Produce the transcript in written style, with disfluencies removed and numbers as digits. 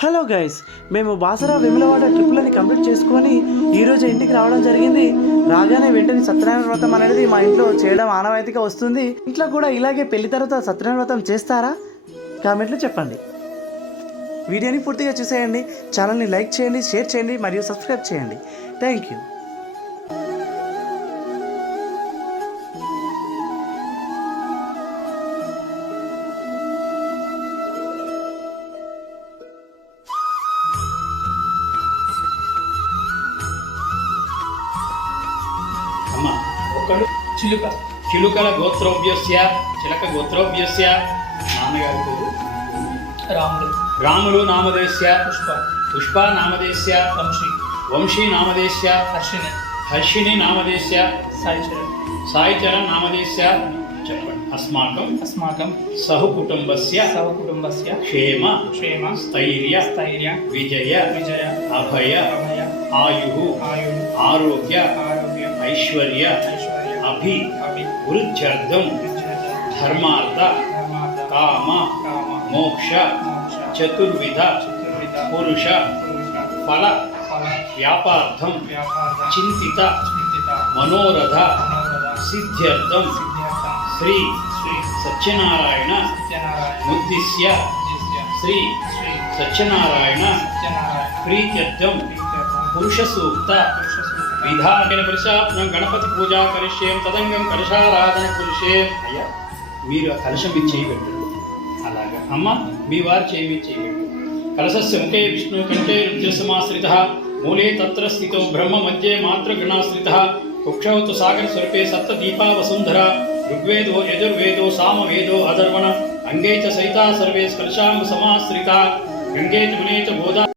Hello guys, మేము Basara Vemulawada ట్రిప్లని complete చేసుకొని ఈరోజు ఇంటికి రావడం జరిగింది. రాగానే వెంటనే సత్యనారాయణ వ్రతం అనేది మా ఇంట్లో చేయడం ఆనవాయితీగా వస్తుంది. ఇంట్లో కూడా ఇలాగే పెళ్లి తర్వాత సత్యనారాయణ వ్రతం చేస్తారా? కామెంట్లో చెప్పండి. వీడియోని పూర్తిగా చూసేయండి. ఛానల్ని లైక్ చేయండి, షేర్ చేయండి మరియు సబ్స్క్రైబ్ చేయండి. Thank you. ఒకడు చిలుకల గోత్రోభ్యస్య చిలక గోత్రోభ్యస్య నాన్నగారి పేరు రాములు నామదేశ్య పుష్ప నామదేశ్య వంశీ నామదేశ్య హర్షిణి నామదేశ్య సాయిచరణ్ నామదేశ్య అస్మాకం సహకుటుంబస్య క్షేమ స్థైర్య విజయ అభయ ఆయు ఆరోగ్య ఐశ్వర్య వృద్ధ్యర్థం ధర్మార్థ కామ మోక్ష చతుర్విధ పురుష ఫల వ్యాపార్థం చింతిత మనోరథ సిద్ధ్యర్థం శ్రీ సత్యనారాయణ ఉద్దిశ్య శ్రీ సత్యనారాయణ ప్రీత్యర్థం పురుష సూక్త విధాన పరిశాత్నం గణపతి పూజ కరిష్యేం తదంగం కలశారాధన పురుషే. అయ్యా, మీరు ఆ కలశం మీద చేయబెట్టరు. అలాగా అమ్మ, మీ వారు చేయి మీద చేయబెట్టరు. కలశస్య ముఖే విష్ణు కంఠే రుద్రసమాశ్రిత మూలే తత్ర స్థితో బ్రహ్మ మధ్యే మాతృగణాశ్రిత కుక్షౌతు సాగర స్వరూపే సప్తదీపా వసుంధర ఋగ్వేదో యజుర్వేదో సామవేదో అధర్వణ అంగే చ సైతా సర్వే స్పర్శాంగ సమాశ్రిత గంగే చ మునే చ గోదా